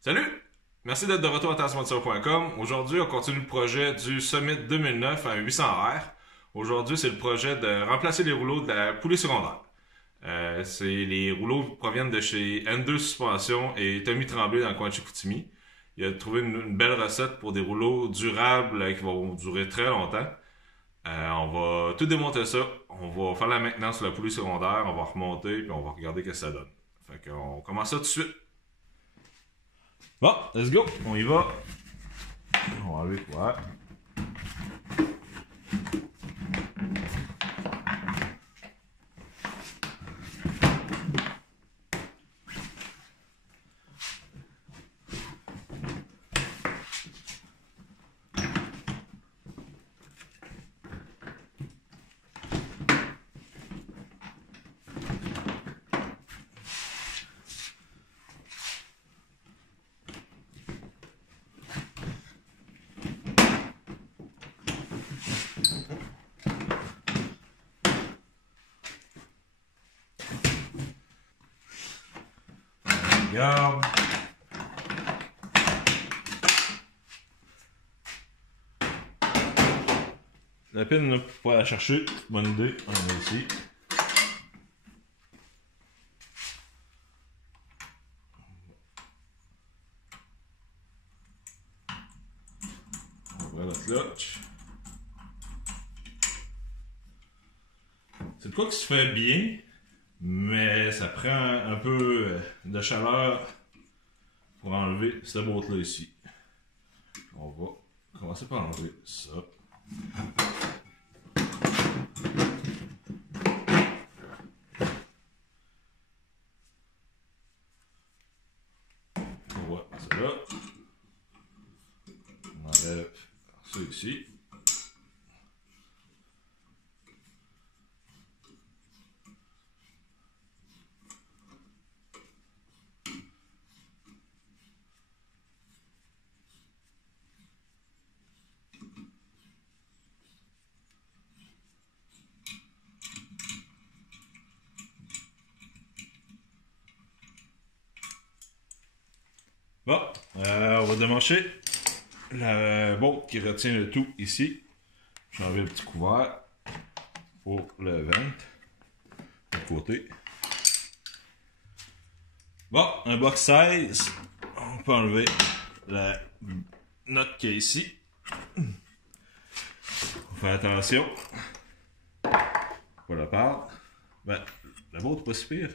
Salut! Merci d'être de retour à tasmodsaut.com. Aujourd'hui, on continue le projet du Summit 2009 à 800R. Aujourd'hui, c'est le projet de remplacer les rouleaux de la poulie secondaire. Les rouleaux proviennent de chez N2 Suspension et Tommy Tremblay dans le coin de chez Chicoutimi. Il a trouvé une belle recette pour des rouleaux durables qui vont durer très longtemps. On va tout démonter ça. On va faire la maintenance sur la poulie secondaire. On va remonter puis on va regarder ce que ça donne. Fait qu'on commence ça tout de suite. Bon, let's go. On y va. On va enlever quoi? Regarde. La pine, là, pour aller la chercher, bonne idée, on est ici. On ouvre la clutch. C'est de quoi qui se fait bien, mais ça prend un peu de chaleur pour enlever cette boîte-là ici. On va commencer par enlever ça. On voit ça là. On enlève ça ici. Bon, on va démancher la boîte qui retient le tout ici. J'ai enlevé le petit couvert pour le ventre de côté. Bon, un box 16. On peut enlever la note qu'il y a ici. On fait attention. Pas la part. Ben, la boîte pas si pire.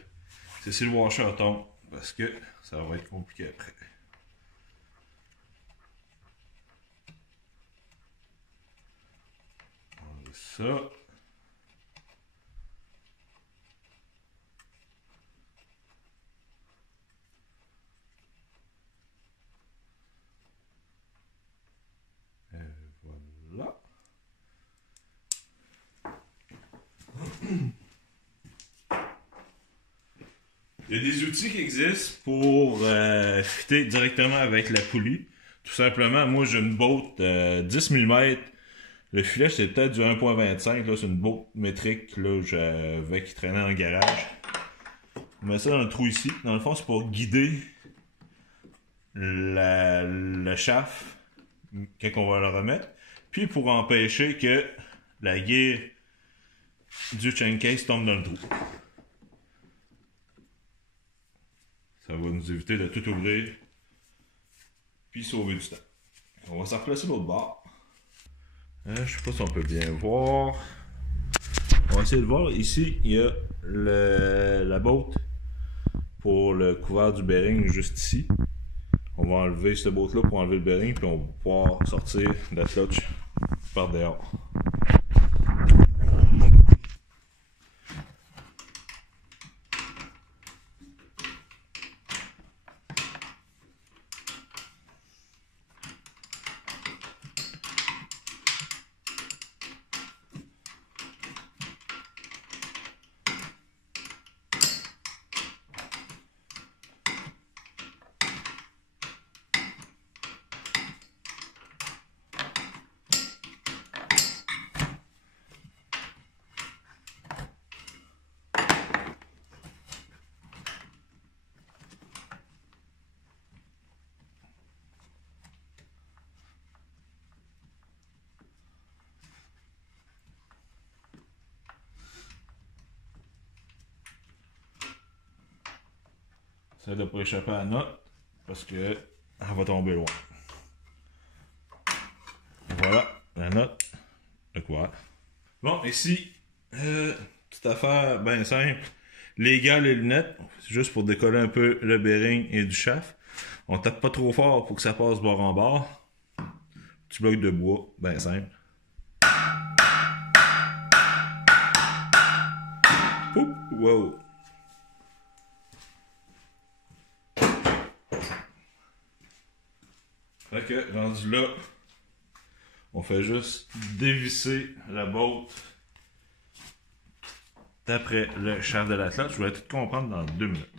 C'est si le washer tombe. Parce que ça va être compliqué après. Ça. Et voilà. Il y a des outils qui existent pour fitter directement avec la poulie. Tout simplement, moi j'ai une botte 10 mm. Le filet, c'est peut-être du 1.25, là, c'est une botte métrique, là, j'avais qui traînait dans le garage. On met ça dans le trou ici. Dans le fond, c'est pour guider le shaft quand on va le remettre. Puis pour empêcher que la guille du chain case tombe dans le trou. Ça va nous éviter de tout ouvrir. Puis sauver du temps. On va s'en replacer l'autre bord. Je sais pas si on peut bien voir. On va essayer de voir. Ici, il y a la botte pour le couvert du bearing juste ici. On va enlever cette botte là pour enlever le bearing, puis on va pouvoir sortir la clutch par dehors. Essaye de pas échapper à la note parce que elle va tomber loin. Voilà, la note, le couvert. Bon, ici, petite affaire bien simple. Les gants, les lunettes, c'est juste pour décoller un peu le bearing et du shaft. On tape pas trop fort pour que ça passe bord en bord. Petit bloc de bois, bien simple. Ouh, wow! Fait que, rendu là, on fait juste dévisser la botte d'après le shaft de la cloche. Je vais tout comprendre dans 2 minutes.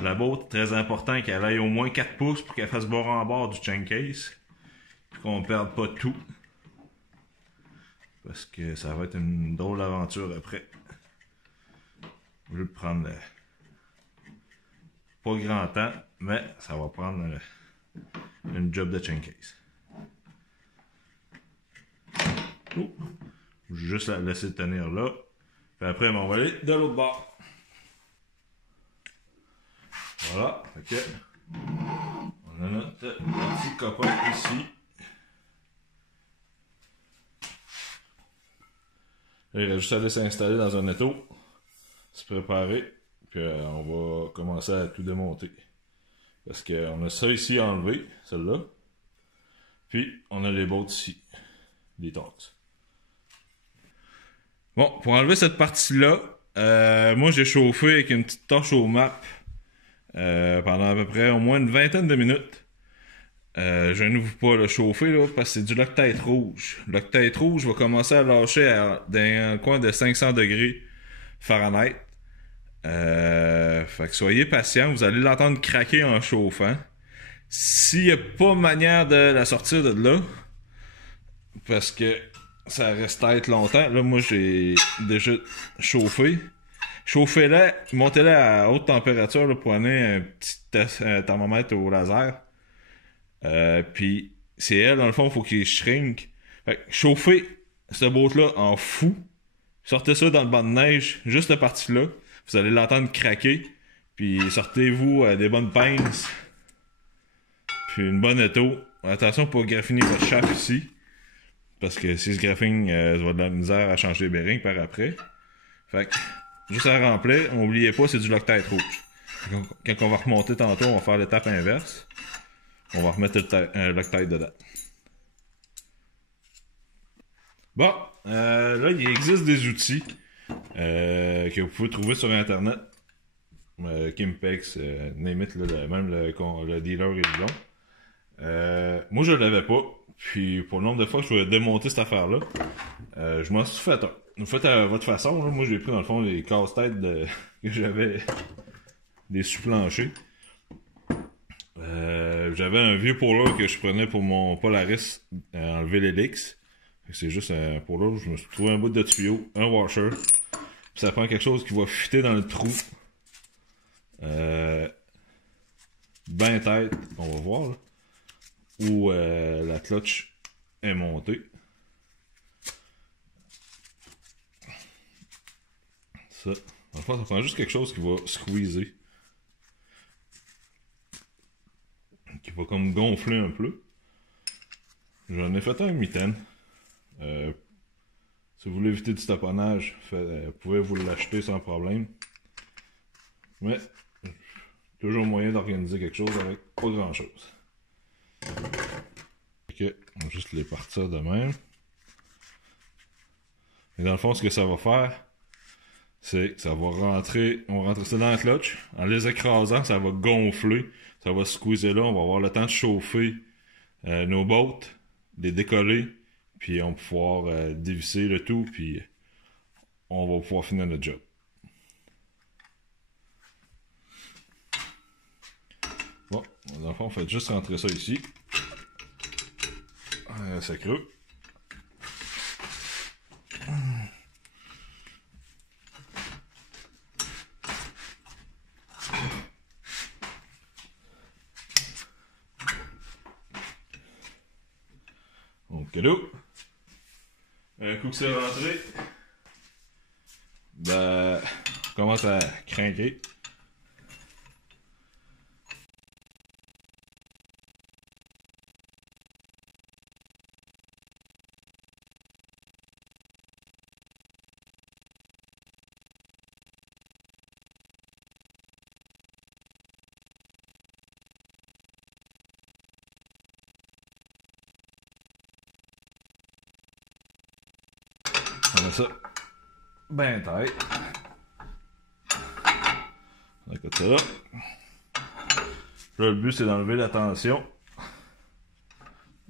La botte, très important qu'elle aille au moins 4 pouces pour qu'elle fasse bord en bord du chain case. Puis qu'on ne perde pas tout. Parce que ça va être une drôle d'aventure après. Au lieu de prendre pas grand temps, mais ça va prendre une job de chain case. Oh. Je vais juste la laisser tenir là. Puis après, on va aller de l'autre bord. Voilà. Ok. On a notre petit copain ici. Là, il reste juste à aller s'installer dans un étau. Se préparer. Puis on va commencer à tout démonter. Parce qu'on a ça ici à enlever, celle-là. Puis on a les bottes ici. Les torques. Bon, pour enlever cette partie-là, moi j'ai chauffé avec une petite torche au map pendant à peu près au moins une vingtaine de minutes. Je n'ouvre pas le chauffer là, parce que c'est du Loctite rouge. Le Loctite rouge va commencer à lâcher dans un coin de 500 degrés Fahrenheit. Fait que soyez patient, vous allez l'entendre craquer en chauffant. S'il n'y a pas manière de la sortir de là, parce que ça reste tête longtemps, là moi j'ai déjà chauffé. Chauffez-la, montez-la à haute température, là, prenez un petit thermomètre au laser. Puis c'est elle, dans le fond, il faut qu'il shrink. Fait que chauffez cette botte-là en fou. Sortez ça dans le banc de neige, juste la partie-là. Vous allez l'entendre craquer. Puis sortez-vous des bonnes pinces. Puis une bonne étau. Attention pour graffiner votre shaft ici. Parce que si ce graphine, ça va avoir de la misère à changer les bearings par après. Fait que, juste à remplir, n'oubliez pas, c'est du Loctite rouge. Quand on va remonter tantôt, on va faire l'étape inverse. On va remettre le Loctite dedans. Bon, là, il existe des outils que vous pouvez trouver sur Internet. Kimpex, name it, là, même le dealer est long. Moi, je l'avais pas. Puis, pour le nombre de fois que je voulais démonter cette affaire-là, je m'en suis fait un. Vous faites à votre façon. Là. Moi, j'ai pris, dans le fond, les casse-têtes que j'avais des sous-planchers. J'avais un vieux puller que je prenais pour mon Polaris enlever l'hélice. C'est juste un puller. Je me suis trouvé un bout de tuyau, un washer. Puis ça prend quelque chose qui va fitter dans le trou. Ben tête, on va voir là. Où la clutch est montée. Ça. En fait, ça prend juste quelque chose qui va squeezer. Qui va comme gonfler un peu. J'en ai fait un mitaine. Si vous voulez éviter du taponnage, vous pouvez vous l'acheter sans problème. Mais, toujours moyen d'organiser quelque chose avec pas grand chose. Ok, on va juste les partir de même. Et dans le fond, ce que ça va faire, c'est que ça va rentrer, on va rentrer ça dans la clutch. En les écrasant, ça va gonfler. Ça va squeezer là, on va avoir le temps de chauffer nos bottes, les décoller, puis on va pouvoir dévisser le tout, puis on va pouvoir finir notre job. Bon, dans le fond, on fait juste rentrer ça ici. Ça creux. Donc là, un coup que c'est rentré, ben, on commence à craquer. On met ça bien tête. On écoute ça là. Là, le but c'est d'enlever la tension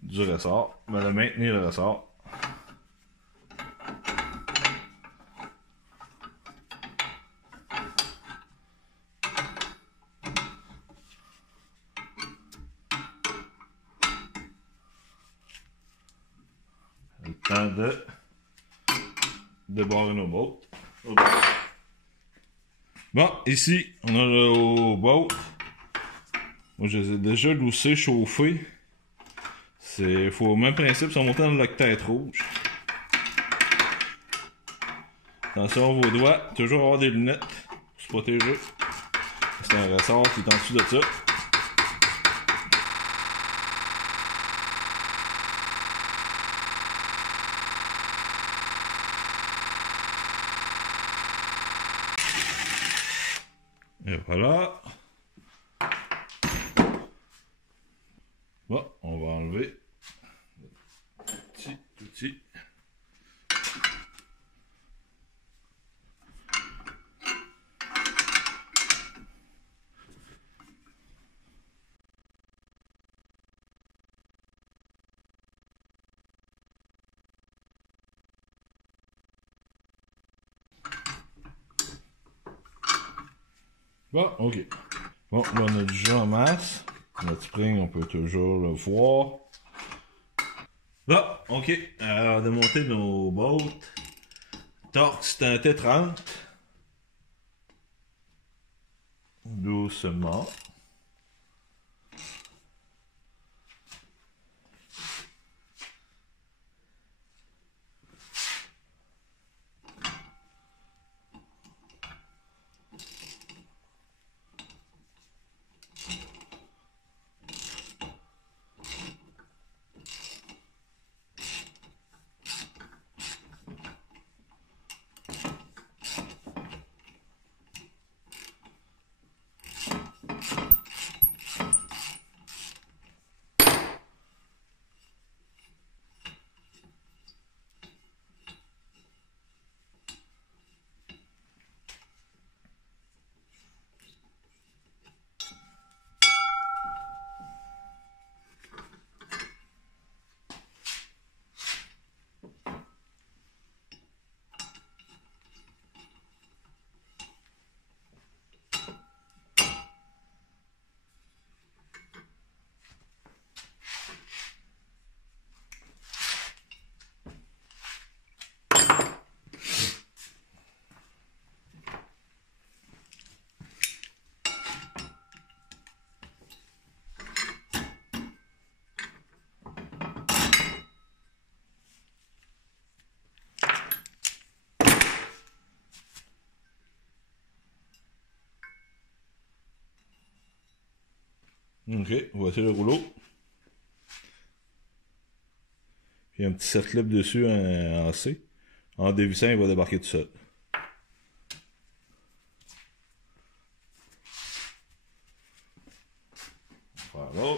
du ressort, mais de maintenir le ressort. Le temps de débarrer nos bottes. Bon, ici, on a le boat. Moi, je les ai déjà loussés, chauffés. C'est au même principe, sont montés dans le Loctite rouge. Attention à vos doigts, toujours avoir des lunettes pour se protéger. C'est un ressort qui est en dessous de ça. Et voilà. Bon, on va enlever le petit outil. Bon, ok. Bon, là, on a du jus en masse. Notre spring, on peut toujours le voir. Bon, ok. Alors, démonter nos bolts. Torque, c'est un T30. Doucement. Ok, voici le rouleau. Puis un petit cerclip dessus en C. En dévissant, il va débarquer tout seul. Voilà.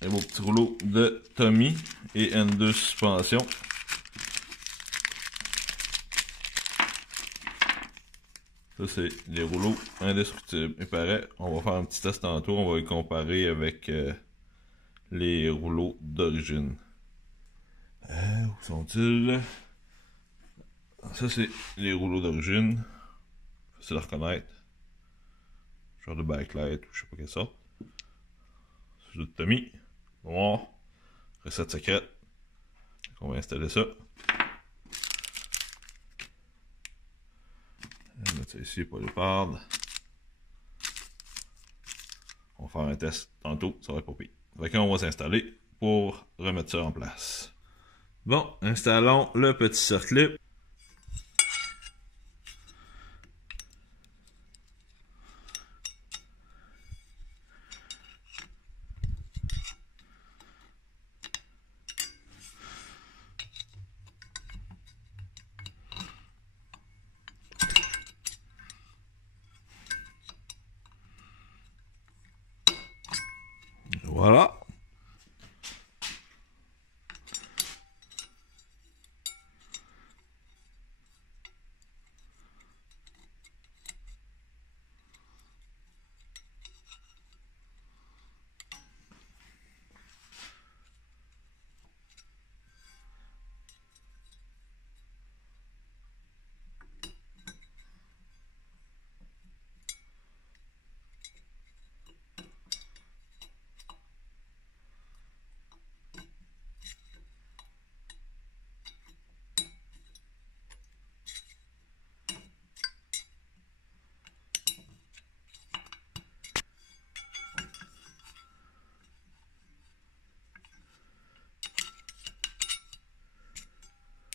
Et vos petits rouleaux de Tommy et N2 suspension. Ça, c'est les rouleaux indestructibles. Il paraît, on va faire un petit test tantôt, on va les comparer avec les rouleaux d'origine. Où sont-ils? Ça, c'est les rouleaux d'origine. Facile à reconnaître. Genre de backlight ou je sais pas quelle sorte. C'est de Tommy. Noir. Recette secrète. On va installer ça. On va mettre ça ici pour les pardes. On va faire un test tantôt, ça va être pas pire. Fait qu'on va s'installer pour remettre ça en place. Bon, installons le petit circlip. Voilà.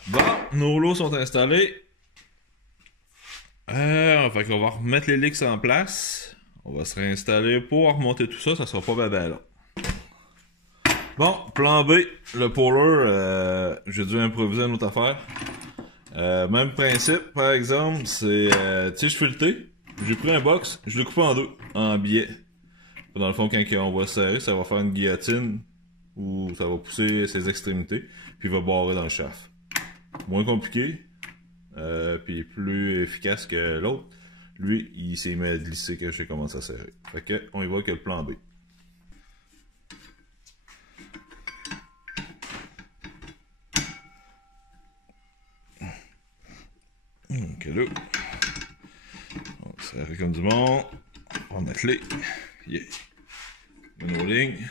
Bon, nos lots sont installés. Fait qu'on va remettre les leaks en place. On va se réinstaller pour remonter tout ça, ça sera pas ben long. Bon, plan B, le polar, j'ai dû improviser une autre affaire. Même principe, par exemple, c'est tige filetée. J'ai pris un box, je l'ai coupé en deux, en biais. Dans le fond, quand on va serrer, ça va faire une guillotine où ça va pousser ses extrémités, puis il va barrer dans le shaft. Moins compliqué, puis plus efficace que l'autre. Lui, il s'est mis à glisser que j'ai commencé à serrer. Fait que, on y voit que le plan B. Ok, là. On va serrer comme du monde. On va prendre la clé. Yeah. Nos lignes.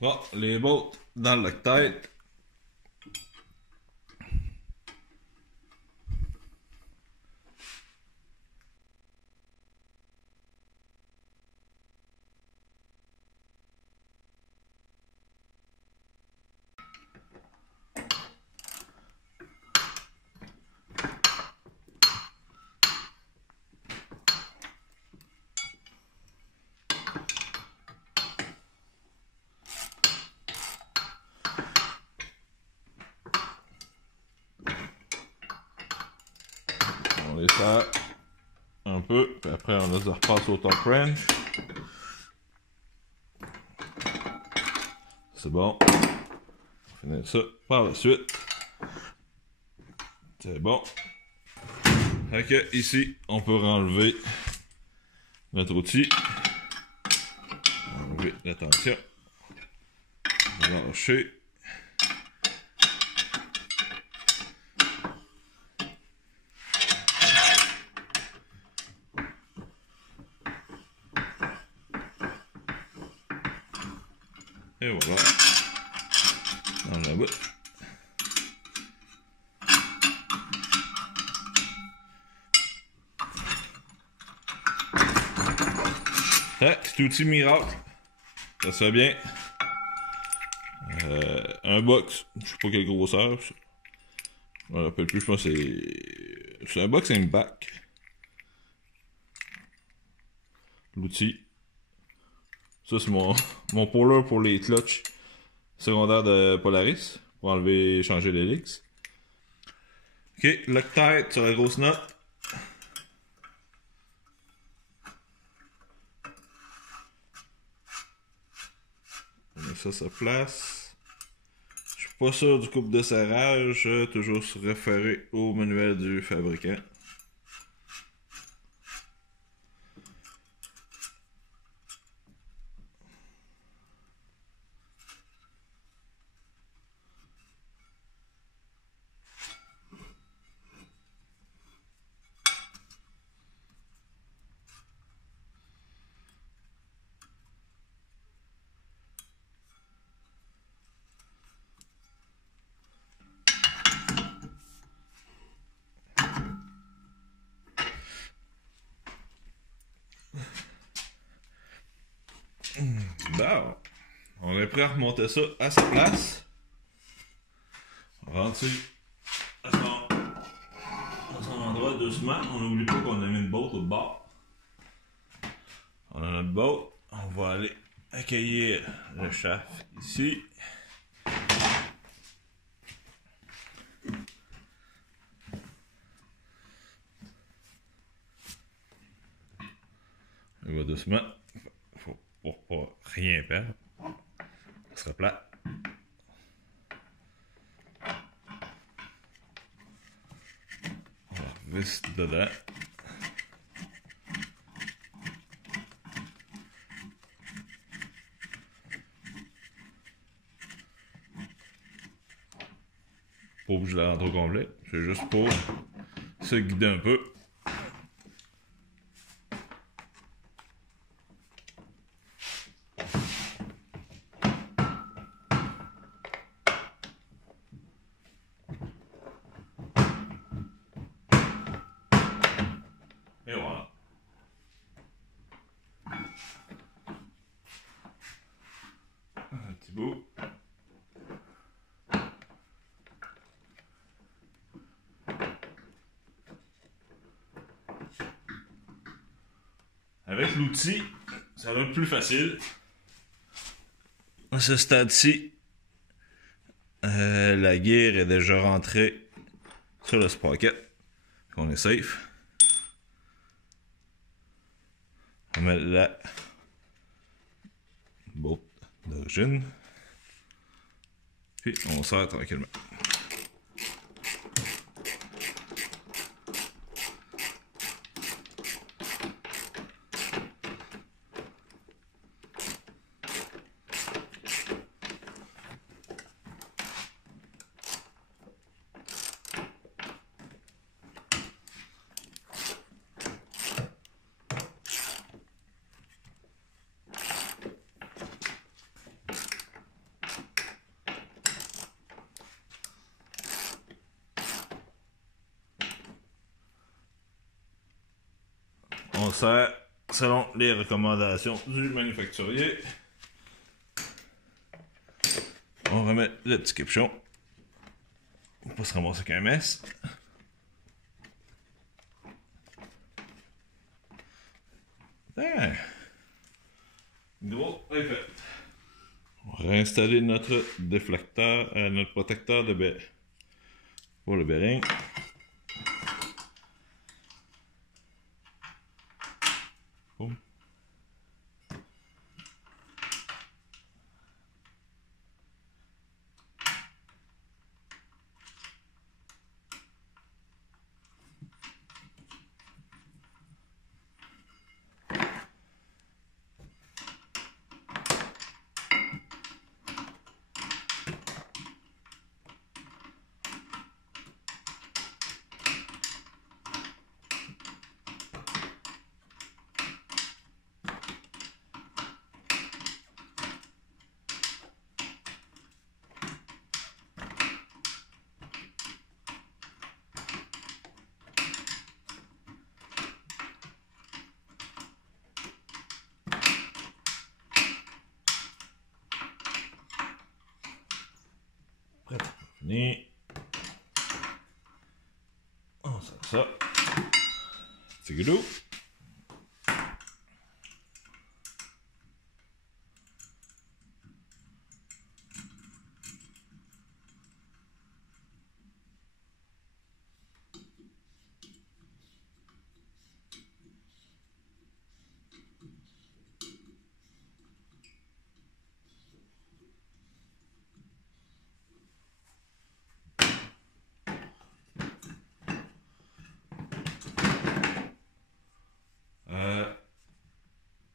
Bon, les bolts dans le Loctite. On les serre un peu, puis après on les repasse au top wrench. C'est bon. On finit ça par la suite. C'est bon. Fait que ici, on peut enlever notre outil. Enlever la tension. Lâcher. Et voilà. Dans la bout. Ah, petit outil miracle. Ça se fait bien. Un box. Je sais pas quelle grosseur. Je me rappelle plus, je pense que c'est un box impact. L'outil. Ça, c'est mon puller pour les clutches secondaires de Polaris. Pour enlever et changer l'hélice. Ok, Loctite sur la grosse note. On met ça sa place. Je suis pas sûr du couple de serrage. Toujours se référer au manuel du fabricant. Bon, on est prêt à remonter ça à sa place. On rentre à son endroit doucement. On n'oublie pas qu'on a mis une botte au bord. On a notre botte. On va aller accueillir le shaft ici. On va doucement. Faut pas rien perdre. Ça sera plat. On va revisser dedans. Pas obligé de la rentrer au complet. C'est juste pour se guider un peu. Et voilà. Un petit bout. Avec l'outil, ça va être plus facile. À ce stade-ci, la gear est déjà rentrée sur le sprocket. On est safe. On met la botte d'origine. Puis on serre tranquillement. On sert selon les recommandations du manufacturier. On remet le petit capuchon pour pas se ramasser avec un mess. Ah. Gros est fait. On va réinstaller notre déflecteur, notre protecteur de pour le bearing. Boum. fini. On sort ça. C'est goulot.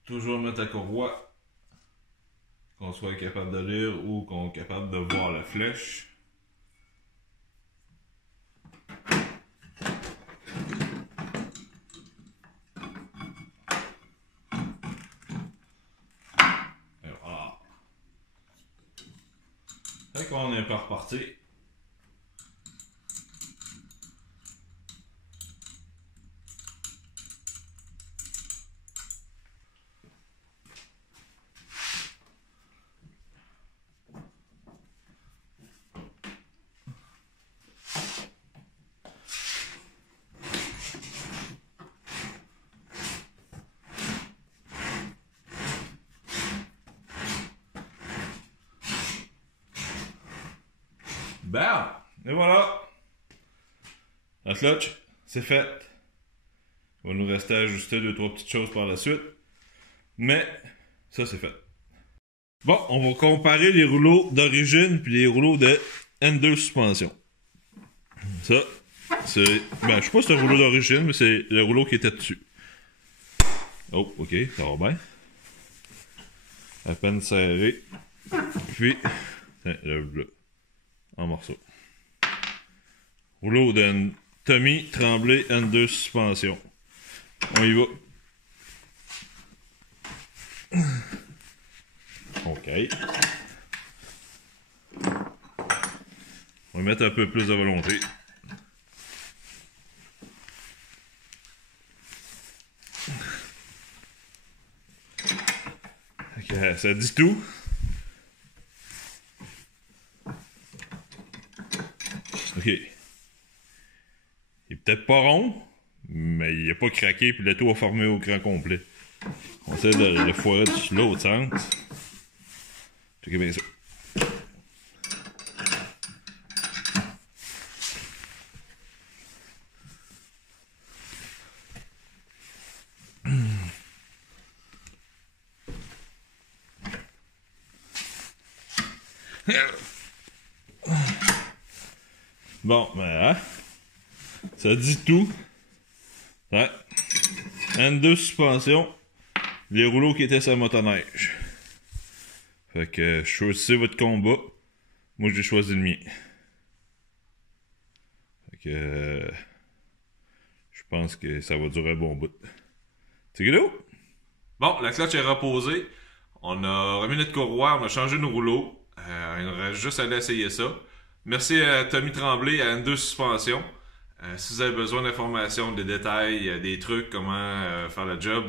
Toujours mettre la courroie, qu'on soit capable de lire ou qu'on est capable de voir la flèche. Et voilà. Fait qu'on est pas reparti. Bon, et voilà. La clutch, c'est fait. Il va nous rester à ajuster 2-3 petites choses par la suite. Mais, ça c'est fait. Bon, on va comparer les rouleaux d'origine puis les rouleaux de N2 suspension. Ça, c'est... Ben, je sais pas si c'est un rouleau d'origine, mais c'est le rouleau qui était dessus. Oh, ok, ça va bien. À peine serré. Puis, tiens, là. En morceaux. Rouleau de Tommy Tremblay N2 suspension. On y va. OK. On va mettre un peu plus de volonté. OK, ça dit tout. OK. Il est peut-être pas rond, mais il n'est pas craqué puis le tout a formé au grand complet. On essaie de le foirer de l'autre sens. Checkez bien ça. Bon, ben, hein? Ça dit tout. Ouais. N2 suspension. Les rouleaux qui étaient sur la motoneige. Fait que choisissez votre combat. Moi, j'ai choisi le mien. Fait que... je pense que ça va durer un bon bout. C'est guido? Bon, la clutch est reposée. On a remis notre courroie, on a changé nos rouleaux. Il nous reste juste à aller essayer ça. Merci à Tommy Tremblay à N2 Suspension. Si vous avez besoin d'informations, des détails, des trucs, comment faire le job,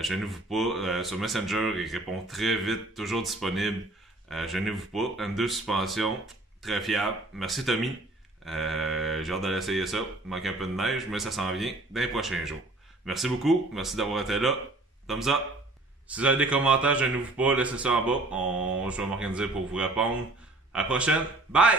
gênez-vous pas. Sur Messenger, il répond très vite, toujours disponible. Gênez-vous pas. N2 Suspension, très fiable. Merci Tommy. J'ai hâte d'aller essayer ça. Il manque un peu de neige, mais ça s'en vient dans les prochains jours. Merci beaucoup. Merci d'avoir été là. Thumbs up. Si vous avez des commentaires, gênez-vous pas, laissez ça en bas. Je vais m'organiser pour vous répondre. À la prochaine. Bye!